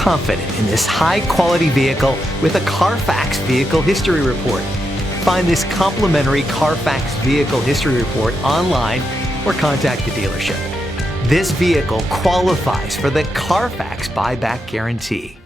confident in this high-quality vehicle with a Carfax Vehicle History Report. Find this complimentary Carfax Vehicle History Report online or contact the dealership. This vehicle qualifies for the Carfax Buyback Guarantee.